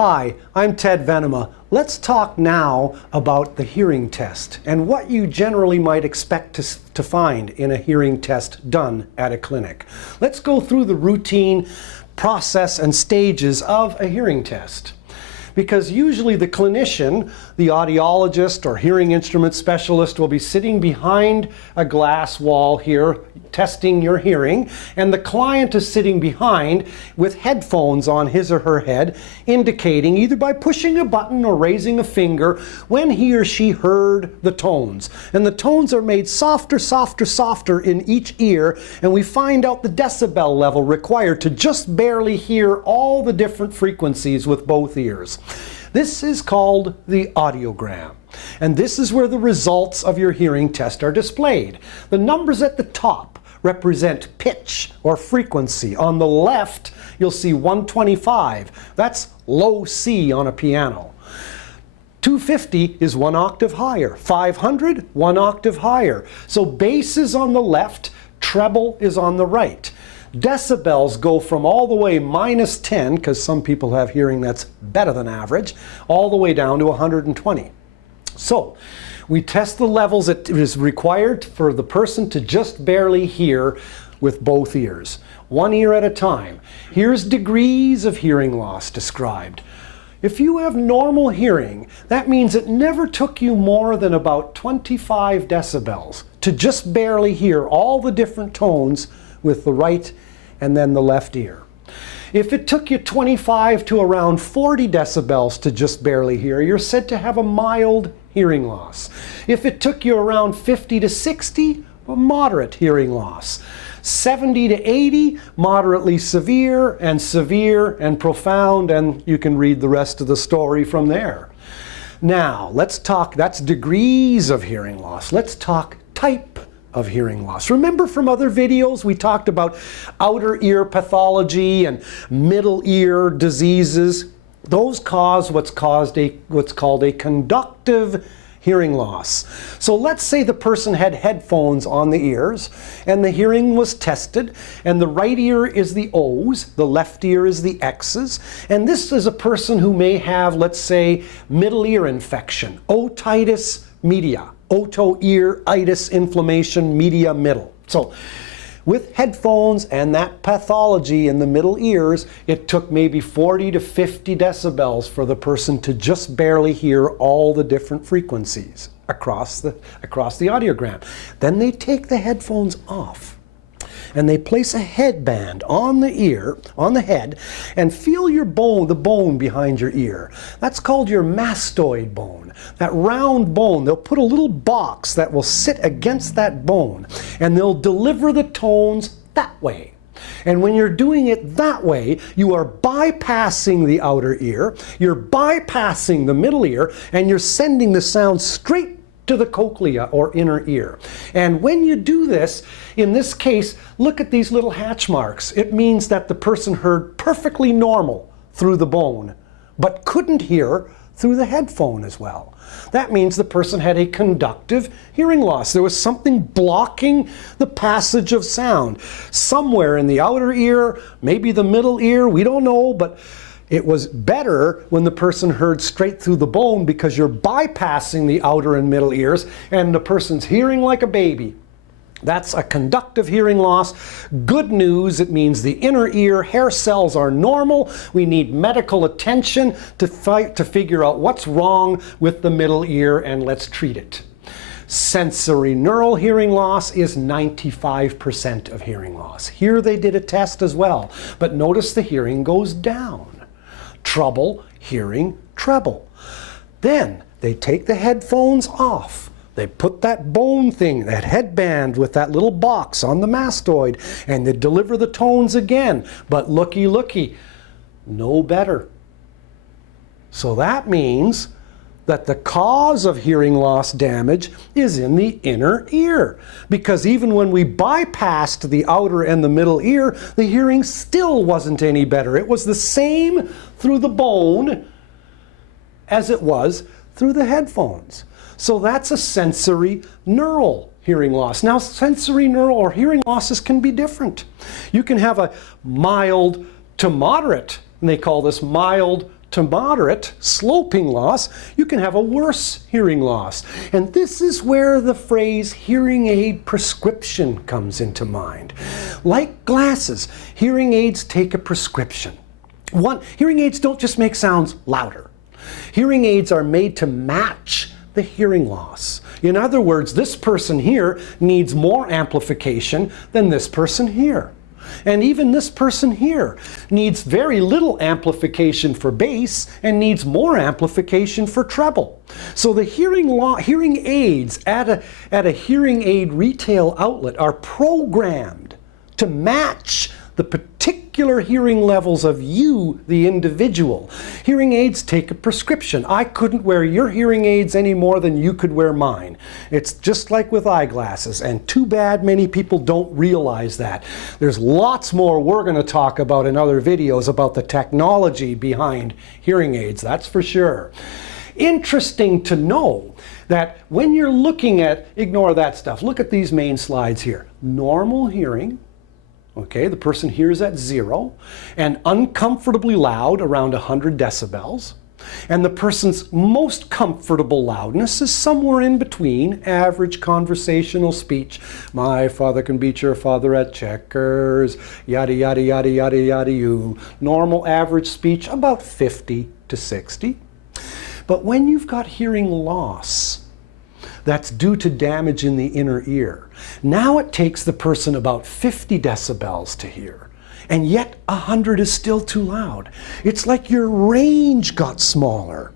Hi, I'm Ted Venema. Let's talk now about the hearing test and what you generally might expect to find in a hearing test done at a clinic. Let's go through the routine process and stages of a hearing test. Because usually the clinician, the audiologist or hearing instrument specialist will be sitting behind a glass wall here testing your hearing, and the client is sitting behind with headphones on his or her head, indicating either by pushing a button or raising a finger when he or she heard the tones. And the tones are made softer, softer, softer in each ear, and we find out the decibel level required to just barely hear all the different frequencies with both ears. This is called the audiogram. And this is where the results of your hearing test are displayed. The numbers at the top represent pitch or frequency. On the left, you'll see 125. That's low C on a piano. 250 is 1 octave higher. 500, 1 octave higher. So bass is on the left, treble is on the right. Decibels go from all the way -10, because some people have hearing that's better than average, all the way down to 120. So we test the levels that is required for the person to just barely hear with both ears, one ear at a time. Here's degrees of hearing loss described. If you have normal hearing, that means it never took you more than about 25 decibels to just barely hear all the different tones with the right and then the left ear. If it took you 25 to around 40 decibels to just barely hear, you're said to have a mild hearing loss. If it took you around 50 to 60, a moderate hearing loss. 70 to 80, moderately severe and profound, and you can read the rest of the story from there. Now, let's talk, that's degrees of hearing loss. Let's talk type of hearing loss. Remember from other videos we talked about outer ear pathology and middle ear diseases. Those cause what's called a conductive hearing loss. So let's say the person had headphones on the ears and the hearing was tested, and the right ear is the O's, the left ear is the X's, and this is a person who may have, let's say, middle ear infection, otitis media. Oto-ear-itis inflammation, media middle. So with headphones and that pathology in the middle ears, it took maybe 40 to 50 decibels for the person to just barely hear all the different frequencies across the audiogram. Then they take the headphones off and they place a headband on the ear, on the head, and feel your bone, the bone behind your ear. That's called your mastoid bone. That round bone, they'll put a little box that will sit against that bone, and they'll deliver the tones that way. And when you're doing it that way, you are bypassing the outer ear, you're bypassing the middle ear, and you're sending the sound straight to the cochlea or inner ear. And when you do this, in this case, look at these little hatch marks. It means that the person heard perfectly normal through the bone, but couldn't hear through the headphone as well. That means the person had a conductive hearing loss. There was something blocking the passage of sound. Somewhere in the outer ear, maybe the middle ear, we don't know, but it was better when the person heard straight through the bone, because you're bypassing the outer and middle ears and the person's hearing like a baby. That's a conductive hearing loss. Good news, it means the inner ear hair cells are normal. We need medical attention to figure out what's wrong with the middle ear, and let's treat it. Sensory neural hearing loss is 95% of hearing loss. Here they did a test as well, but notice the hearing goes down. Trouble hearing treble. Then they take the headphones off. They put that bone thing, that headband with that little box on the mastoid, and they deliver the tones again. But looky, looky, no better. So that means that the cause of hearing loss damage is in the inner ear. Because even when we bypassed the outer and the middle ear, the hearing still wasn't any better. It was the same through the bone as it was through the headphones. So that's a sensory neural hearing loss. Now, sensory neural or hearing losses can be different. You can have a mild to moderate, and they call this mild to moderate sloping loss, you can have a worse hearing loss. And this is where the phrase hearing aid prescription comes into mind. Like glasses, hearing aids take a prescription. Hearing aids don't just make sounds louder. Hearing aids are made to match the hearing loss. In other words, this person here needs more amplification than this person here. And even this person here needs very little amplification for bass and needs more amplification for treble. So the hearing aids at a hearing aid retail outlet are programmed to match the particular hearing levels of you, the individual. Hearing aids take a prescription. I couldn't wear your hearing aids any more than you could wear mine. It's just like with eyeglasses, and too bad many people don't realize that. There's lots more we're going to talk about in other videos about the technology behind hearing aids, that's for sure. Interesting to know that when you're looking at, ignore that stuff, look at these main slides here. Normal hearing. Okay, the person hears at 0, and uncomfortably loud around 100 decibels. And the person's most comfortable loudness is somewhere in between average conversational speech. My father can beat your father at checkers, yada, yada, yada, yada, yada, you. Normal average speech, about 50 to 60. But when you've got hearing loss, that's due to damage in the inner ear. Now it takes the person about 50 decibels to hear, and yet 100 is still too loud. It's like your range got smaller.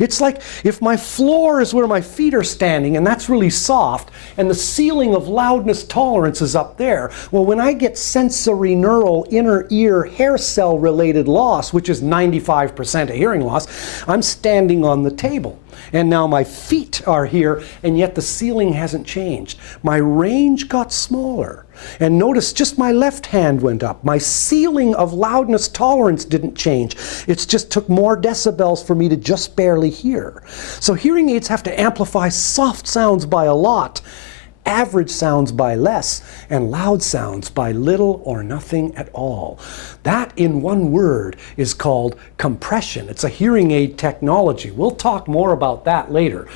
It's like if my floor is where my feet are standing and that's really soft, and the ceiling of loudness tolerance is up there. Well, when I get sensory neural inner ear hair cell related loss, which is 95% of hearing loss, I'm standing on the table. And now my feet are here, and yet the ceiling hasn't changed. My range got smaller. And notice just my left hand went up. My ceiling of loudness tolerance didn't change. It just took more decibels for me to just barely hear. So hearing aids have to amplify soft sounds by a lot, average sounds by less, and loud sounds by little or nothing at all. That, in one word, is called compression. It's a hearing aid technology. We'll talk more about that later.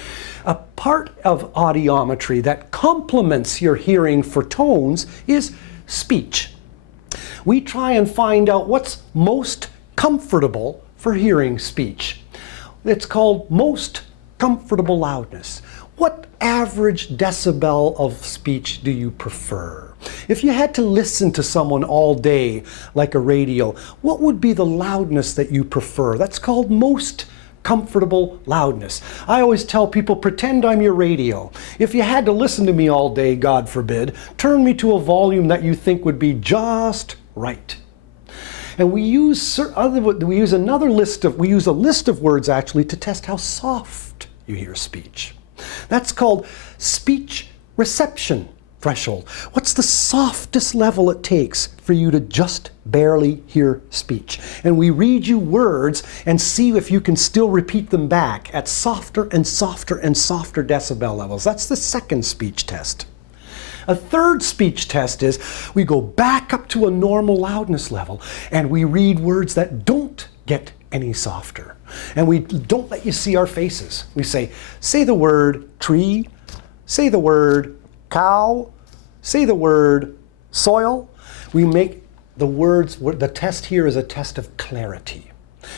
A part of audiometry that complements your hearing for tones is speech. We try and find out what's most comfortable for hearing speech. It's called most comfortable loudness. What average decibel of speech do you prefer? If you had to listen to someone all day, like a radio, what would be the loudness that you prefer? That's called most comfortable loudness. I always tell people, pretend I'm your radio. If you had to listen to me all day, God forbid, turn me to a volume that you think would be just right. And we use a list of words actually to test how soft you hear speech. That's called speech reception threshold. What's the softest level it takes for you to just barely hear speech? And we read you words and see if you can still repeat them back at softer and softer and softer decibel levels. That's the second speech test. A third speech test is we go back up to a normal loudness level and we read words that don't get any softer. And we don't let you see our faces. We say the word tree, say the word cow, say the word soil. We make the words, the test here is a test of clarity.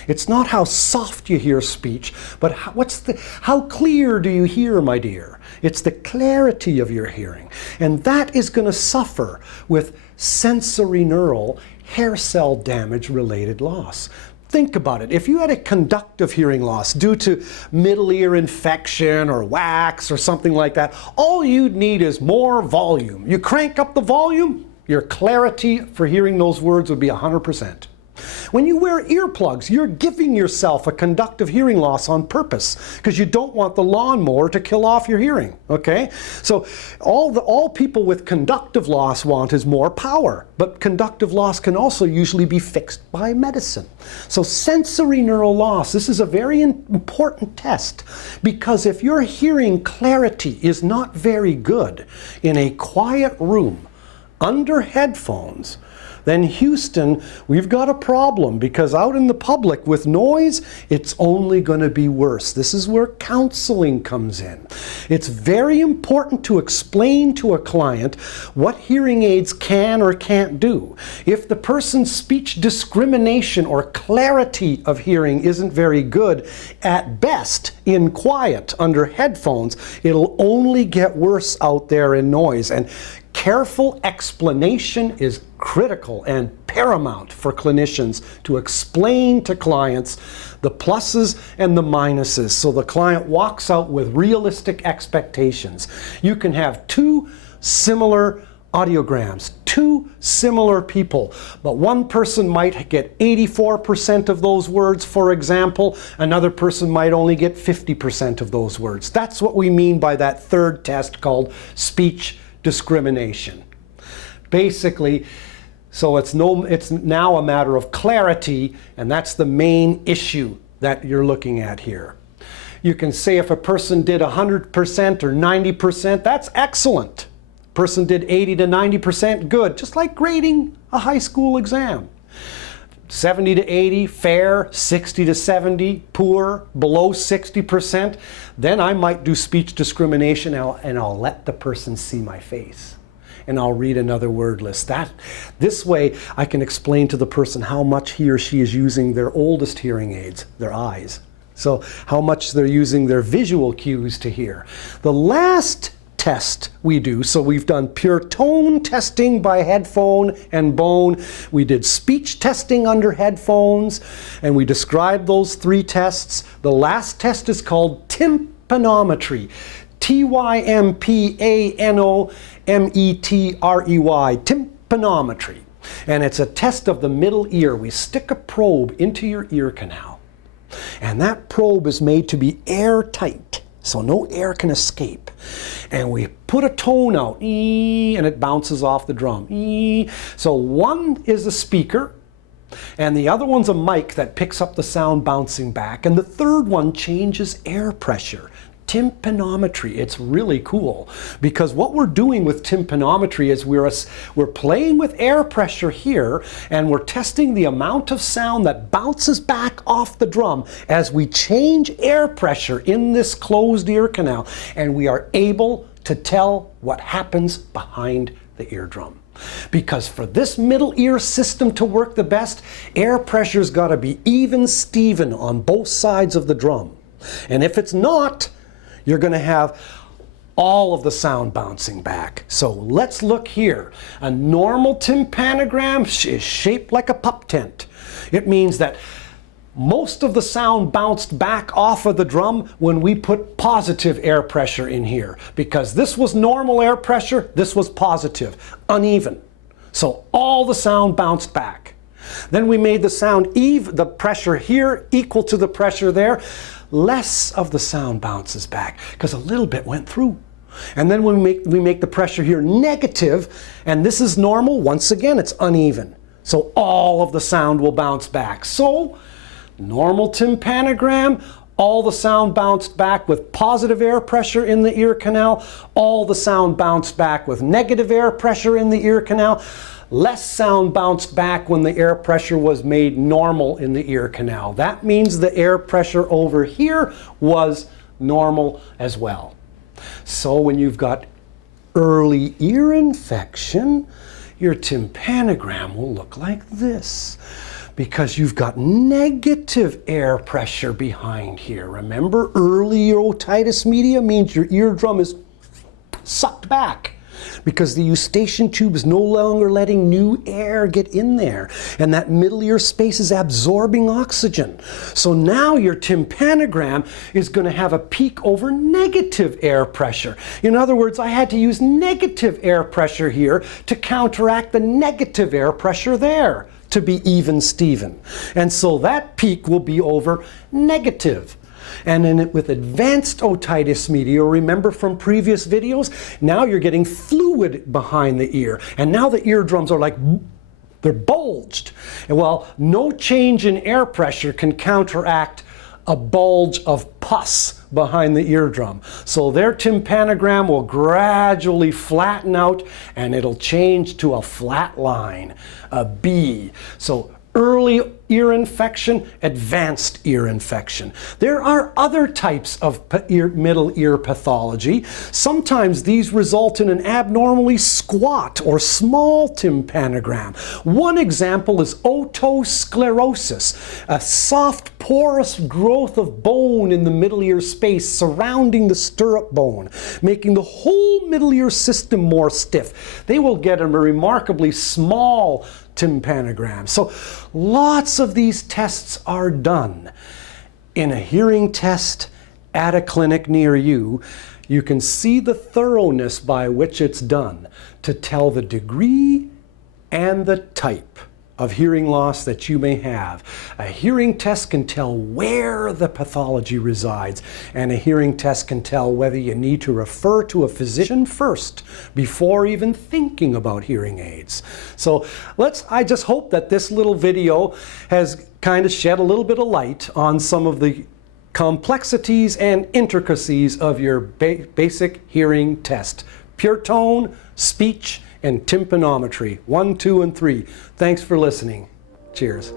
It's not how soft you hear speech, but how clear do you hear, my dear? It's the clarity of your hearing. And that is going to suffer with sensory neural hair cell damage related loss. Think about it. If you had a conductive hearing loss due to middle ear infection or wax or something like that, all you'd need is more volume. You crank up the volume, your clarity for hearing those words would be 100%. When you wear earplugs, you're giving yourself a conductive hearing loss on purpose because you don't want the lawnmower to kill off your hearing, okay? So all people with conductive loss want is more power, but conductive loss can also usually be fixed by medicine. So sensory neural loss, this is a very important test because if your hearing clarity is not very good in a quiet room under headphones, then Houston, we've got a problem, because out in the public with noise, it's only going to be worse. This is where counseling comes in. It's very important to explain to a client what hearing aids can or can't do. If the person's speech discrimination or clarity of hearing isn't very good, at best in quiet under headphones, it'll only get worse out there in noise. And careful explanation is critical and paramount for clinicians to explain to clients the pluses and the minuses, so the client walks out with realistic expectations. You can have two similar audiograms, two similar people, but one person might get 84% of those words, for example. Another person might only get 50% of those words. That's what we mean by that third test called speech discrimination. Basically, so it's now a matter of clarity, and that's the main issue that you're looking at here. You can say if a person did 100% or 90%, that's excellent. Person did 80 to 90%, good, just like grading a high school exam. 70 to 80, fair. 60 to 70, poor. Below 60%, then I might do speech discrimination, and I'll let the person see my face, and I'll read another word list. This way I can explain to the person how much he or she is using their oldest hearing aids, their eyes. So how much they're using their visual cues to hear. The last test we do, so we've done pure tone testing by headphone and bone, we did speech testing under headphones, and we described those three tests. The last test is called tympanometry. Tympanometry, tympanometry. And it's a test of the middle ear. We stick a probe into your ear canal, and that probe is made to be airtight, so no air can escape. And we put a tone out, and it bounces off the drum. So one is a speaker, and the other one's a mic that picks up the sound bouncing back, and the third one changes air pressure. Tympanometry. It's really cool, because what we're doing with tympanometry is we're playing with air pressure here, and we're testing the amount of sound that bounces back off the drum as we change air pressure in this closed ear canal, and we are able to tell what happens behind the eardrum. Because for this middle ear system to work the best, air pressure's got to be even Steven on both sides of the drum. And if it's not, you're going to have all of the sound bouncing back. So let's look here. A normal tympanogram is shaped like a pup tent. It means that most of the sound bounced back off of the drum when we put positive air pressure in here, because this was normal air pressure, this was positive, uneven. So all the sound bounced back. Then we made the sound the pressure here equal to the pressure there. Less of the sound bounces back because a little bit went through. And then when we make the pressure here negative, and this is normal, once again it's uneven. So all of the sound will bounce back. So normal tympanogram, all the sound bounced back with positive air pressure in the ear canal. All the sound bounced back with negative air pressure in the ear canal. Less sound bounced back when the air pressure was made normal in the ear canal. That means the air pressure over here was normal as well. So when you've got early ear infection, your tympanogram will look like this, because you've got negative air pressure behind here. Remember, early otitis media means your eardrum is sucked back, because the eustachian tube is no longer letting new air get in there, and that middle ear space is absorbing oxygen. So now your tympanogram is going to have a peak over negative air pressure. In other words, I had to use negative air pressure here to counteract the negative air pressure there to be even Steven. And so that peak will be over negative. And then with advanced otitis media, remember from previous videos, now you're getting fluid behind the ear. And now the eardrums are like, they're bulged. And well, no change in air pressure can counteract a bulge of pus behind the eardrum. So their tympanogram will gradually flatten out and it'll change to a flat line, a B. So early ear infection, advanced ear infection. There are other types of middle ear pathology. Sometimes these result in an abnormally squat or small tympanogram. One example is otosclerosis, a soft porous growth of bone in the middle ear space surrounding the stirrup bone, making the whole middle ear system more stiff. They will get a remarkably small tympanogram. So lots of these tests are done. In a hearing test at a clinic near you, you can see the thoroughness by which it's done to tell the degree and the type of hearing loss that you may have. A hearing test can tell where the pathology resides, and a hearing test can tell whether you need to refer to a physician first before even thinking about hearing aids. So I just hope that this little video has kind of shed a little bit of light on some of the complexities and intricacies of your basic hearing test. Pure tone, speech, and tympanometry. 1, 2, and 3. Thanks for listening. Cheers.